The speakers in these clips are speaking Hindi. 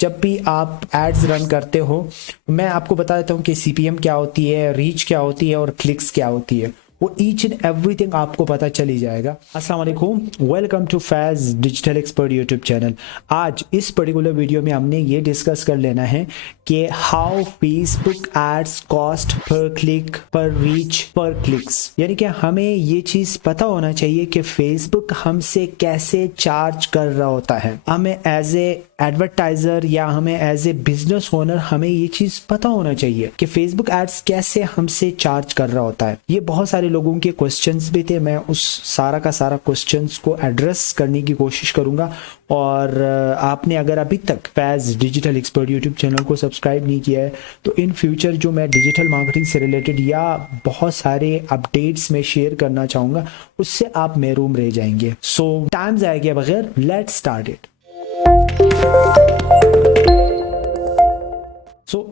जब भी आप एड्स रन करते हो, मैं आपको बता देता हूँ कि सीपीएम क्या होती है, रीच क्या होती है और क्लिक्स क्या होती है। वो ईच एंड एवरीथिंग आपको पता चल ही जाएगा। अस्सलाम वालेकुम, welcome to Faiz digital expert YouTube channel. आज इस पर्टिकुलर वीडियो में हमने ये डिस्कस कर लेना है कि how Facebook ads cost per click, per reach, per clicks. यानी कि हमें ये चीज पता होना चाहिए कि फेसबुक हमसे कैसे चार्ज कर रहा होता है। हमें एज ए एडवर्टाइजर या हमें एज ए बिजनेस ओनर हमें ये चीज पता होना चाहिए कि फेसबुक एड्स कैसे हमसे चार्ज कर रहा होता है। ये बहुत सारे लोगों के क्वेश्चंस भी थे, मैं उस सारा का सारा क्वेश्चंस को एड्रेस करने की कोशिश करूंगा। और आपने अगर अभी तक Faiz digital expert YouTube channel को सब्सक्राइब नहीं किया है तो इन फ्यूचर जो मैं डिजिटल मार्केटिंग से रिलेटेड या बहुत सारे अपडेट्स में शेयर करना चाहूंगा उससे आप महरूम रह जाएंगे। सो टाइम जाए के बगैर लेट्स स्टार्ट इट।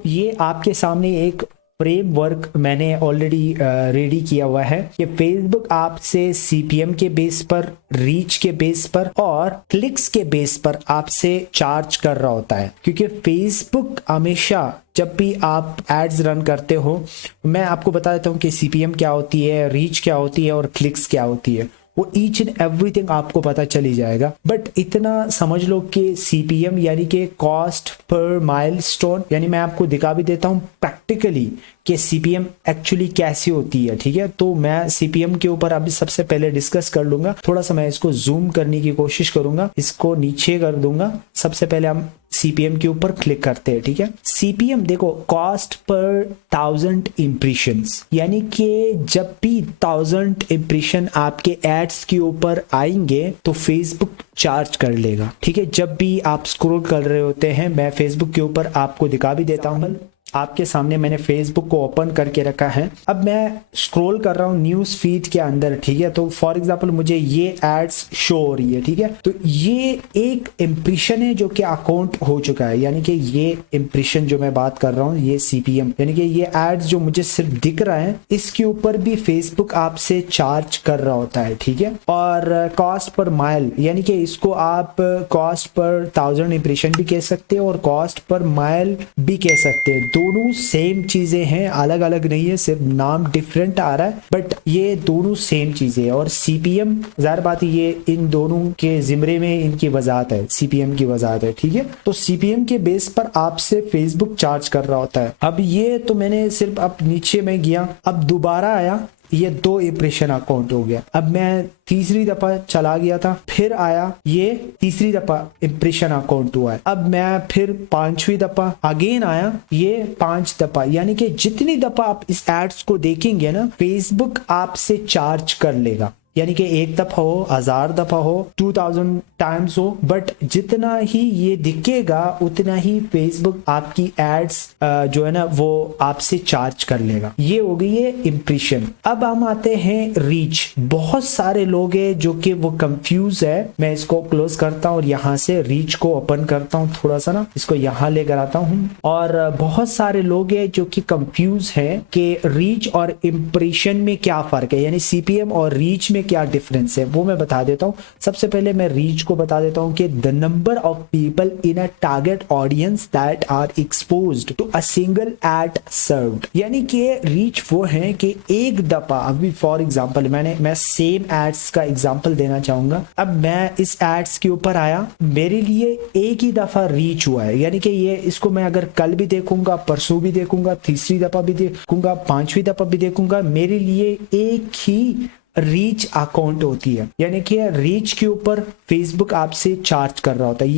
ये आपके सामने एक फ्रेमवर्क मैंने ऑलरेडी रेडी किया हुआ है कि फेसबुक आपसे सीपीएम के बेस पर, रीच के बेस पर और क्लिक्स के बेस पर आपसे चार्ज कर रहा होता है। क्योंकि फेसबुक हमेशा जब भी आप एड्स रन करते हो, मैं आपको बता देता हूँ कि सीपीएम क्या होती है, रीच क्या होती है और क्लिक्स क्या होती है। वो ईच एंड एवरीथिंग आपको पता चल ही जाएगा। बट इतना समझ लो कि सीपीएम यानी कि कॉस्ट पर माइलस्टोन, यानी मैं आपको दिखा भी देता हूँ प्रैक्टिकली कि सीपीएम एक्चुअली कैसी होती है। ठीक है, तो मैं सीपीएम के ऊपर अभी सबसे पहले डिस्कस कर लूंगा। थोड़ा सा मैं इसको जूम करने की कोशिश करूंगा, इसको नीचे कर दूंगा। सबसे पहले हम सीपीएम के ऊपर क्लिक करते हैं। ठीक है, सीपीएम देखो, कॉस्ट पर 1000 इम्प्रेशंस, यानी कि जब भी 1000 इम्प्रेशन आपके एड्स के ऊपर आएंगे तो फेसबुक चार्ज कर लेगा। ठीक है, जब भी आप स्क्रॉल कर रहे होते हैं, मैं फेसबुक के ऊपर आपको दिखा भी देता हूँ। आपके सामने मैंने फेसबुक को ओपन करके रखा है। अब मैं स्क्रॉल कर रहा हूँ न्यूज फीड के अंदर। ठीक है, तो फॉर एग्जांपल मुझे ये एड्स शो हो रही है। ठीक है, तो ये एक इम्प्रेशन है जो कि अकाउंट हो चुका है, यानी कि ये इम्प्रेशन जो मैं बात कर रहा हूँ ये सीपीएम, यानी कि ये एड्स जो मुझे सिर्फ दिख रहा है इसके ऊपर भी फेसबुक आपसे चार्ज कर रहा होता है। ठीक है, और कॉस्ट पर माइल, यानी कि इसको आप कॉस्ट पर 1000 इम्प्रेशन भी कह सकते हैं और कॉस्ट पर माइल भी कह सकते हैं। दोनों सेम चीजें हैं, अलग अलग नहीं है, सिर्फ नाम डिफरेंट आ रहा है, बट ये दोनों सेम चीजें हैं। और सीपीएम, जाहिर बात है ये इन दोनों के जिम्मे में इनकी वजाहत है, सीपीएम की वजाहत है। ठीक है, तो सीपीएम के बेस पर आपसे फेसबुक चार्ज कर रहा होता है। अब ये तो मैंने सिर्फ अब नीचे में गया, अब दोबारा आया, ये 2 इम्प्रेशन अकाउंट हो गया। अब मैं तीसरी दफा चला गया था, फिर आया, ये तीसरी दफा इम्प्रेशन अकाउंट हुआ है। अब मैं फिर 5वीं दफा अगेन आया, ये 5 दफा, यानी कि जितनी दफा आप इस एड्स को देखेंगे ना फेसबुक आपसे चार्ज कर लेगा। यानी कि 1 दफा हो, 1000 दफा हो, 2000 टाइम्स हो, बट जितना ही ये दिखेगा उतना ही फेसबुक आपकी एड्स जो है ना वो आपसे चार्ज कर लेगा। ये हो गई है इम्प्रेशन। अब हम आते हैं रीच। बहुत सारे लोग हैं जो कि वो कंफ्यूज है। मैं इसको क्लोज करता हूँ और यहाँ से रीच को ओपन करता हूँ, थोड़ा सा ना इसको यहाँ लेकर आता हूँ। और बहुत सारे लोग हैं जो कि कंफ्यूज है कि रीच और इम्प्रेशन में क्या फर्क है, यानी सीपीएम और रीच में क्या डिफरेंस है, वो मैं बता देता हूँ। सबसे पहले मैं रीच को बता देता हूँ कि the number of people in a target audience that are exposed to a single ad served, यानी कि रीच वो है कि एक दफा, अभी फॉर एग्जांपल मैं सेम एड्स का एग्जांपल देना चाहूंगा। अब मैं इस एड्स के ऊपर आया, मेरे लिए एक ही दफा रीच हुआ है, यानी कि ये इसको मैं अगर कल भी देखूंगा, परसों भी देखूंगा, तीसरी दफा भी देखूंगा, 5वीं दफा भी देखूंगा, मेरे लिए एक ही रीच अकाउंट होती है। यानी कि रीच के ऊपर फेसबुक आपसे चार्ज कर रहा होता है।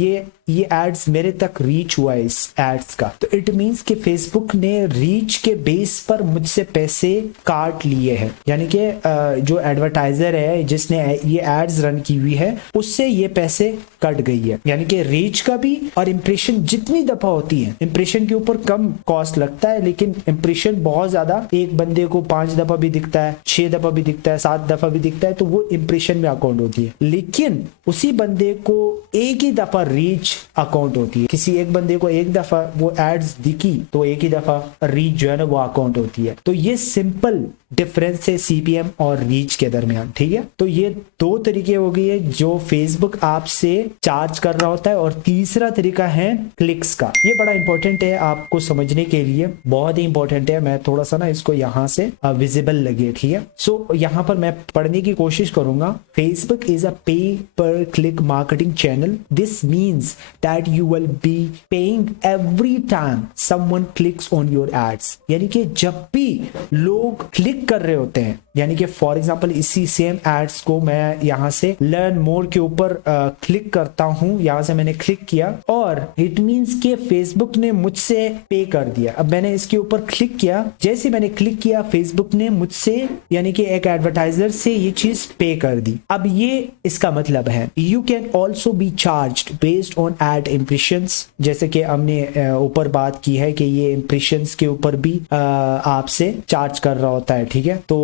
ये एड्स मेरे तक रीच हुआ है इस एड्स का, तो इट मींस कि फेसबुक ने रीच के बेस पर मुझसे पैसे काट लिए हैं। यानी कि जो एडवर्टाइजर है जिसने ये एड्स रन की हुई है उससे ये पैसे कट गई है। यानी कि रीच का भी और इम्प्रेशन जितनी दफा होती है, इम्प्रेशन के ऊपर कम कॉस्ट लगता है, लेकिन इम्प्रेशन बहुत ज्यादा, एक बंदे को 5 दफा भी दिखता है, 6 दफा भी दिखता है, 7 दफा भी दिखता है, तो वो इम्प्रेशन में अकाउंट होती है। लेकिन उसी बंदे को एक ही दफा रीच अकाउंट होती है। किसी एक बंदे को एक दफा वो एड्स दिखी तो एक ही दफा रीच जो है ना वो अकाउंट होती है। तो ये सिंपल डिफरेंस है सीपीएम और रीच के दरमियान, ठीक है। तो ये दो तरीके हो गए जो फेसबुक आपसे चार्ज कर रहा होता है, और तीसरा तरीका है क्लिक्स का। ये बड़ा इंपॉर्टेंट है आपको समझने के लिए, बहुत ही इंपॉर्टेंट है। मैं थोड़ा सा ना इसको यहाँ से विजिबल लगे, ठीक है। सो यहाँ पर मैं पढ़ने की कोशिश करूंगा। Facebook is a pay per click marketing channel. This means that you will be paying every time someone clicks on your ads. यानी कि जब भी लोग क्लिक कर रहे होते हैं, यानी कि फॉर एग्जांपल इसी सेम एड्स को मैं यहाँ से लर्न मोर के ऊपर क्लिक करता हूँ, यहाँ से मैंने क्लिक किया और इट मींस कि फेसबुक ने मुझसे पे कर दिया। अब मैंने इसके ऊपर क्लिक किया, जैसे मैंने क्लिक किया फेसबुक ने मुझसे यानी कि एक एडवर्टाइजर से ये चीज पे कर दी। अब ये इसका मतलब है you can also be charged based on ad impressions, जैसे कि हमने ऊपर बात की है कि ये इम्प्रेशंस के ऊपर भी आपसे चार्ज कर रहा होता है, ठीक है। तो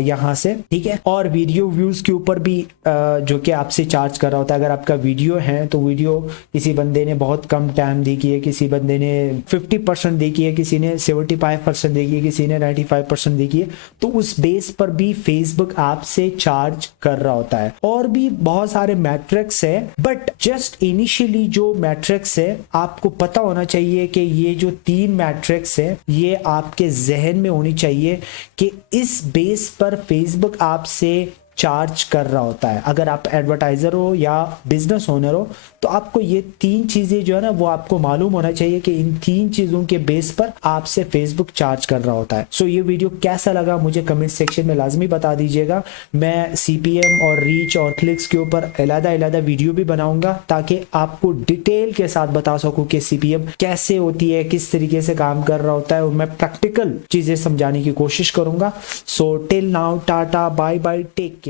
यहाँ से, ठीक है, और वीडियो व्यूज के ऊपर भी जो कि आपसे चार्ज कर रहा होता है। अगर आपका वीडियो है तो वीडियो किसी बंदे ने बहुत कम टाइम देखी है, किसी बंदे ने 50% देखी है, किसी ने 75% देखी है, किसी ने 95% देखी है, तो उस बेस पर भी फेसबुक आपसे चार्ज कर रहा होता है। और भी बहुत सारे मैट्रिक्स है, बट जस्ट इनिशियली जो मैट्रिक्स है आपको पता होना चाहिए कि ये जो 3 मैट्रिक्स है ये आपके जहन में होनी चाहिए कि इस बेस पर फेसबुक आपसे चार्ज कर रहा होता है। अगर आप एडवर्टाइजर हो या बिजनेस ओनर हो तो आपको ये 3 चीजें जो है ना वो आपको मालूम होना चाहिए कि इन 3 चीजों के बेस पर आपसे फेसबुक चार्ज कर रहा होता है। सो ये वीडियो कैसा लगा मुझे कमेंट सेक्शन में लाजमी बता दीजिएगा। मैं सीपीएम और रीच और क्लिक्स के ऊपर अलग-अलग वीडियो भी बनाऊंगा ताकि आपको डिटेल के साथ बता सकूं कि सीपीएम कैसे होती है, किस तरीके से काम कर रहा होता है, और मैं प्रैक्टिकल चीजें समझाने की कोशिश करूंगा। So till now tata bye bye, take care.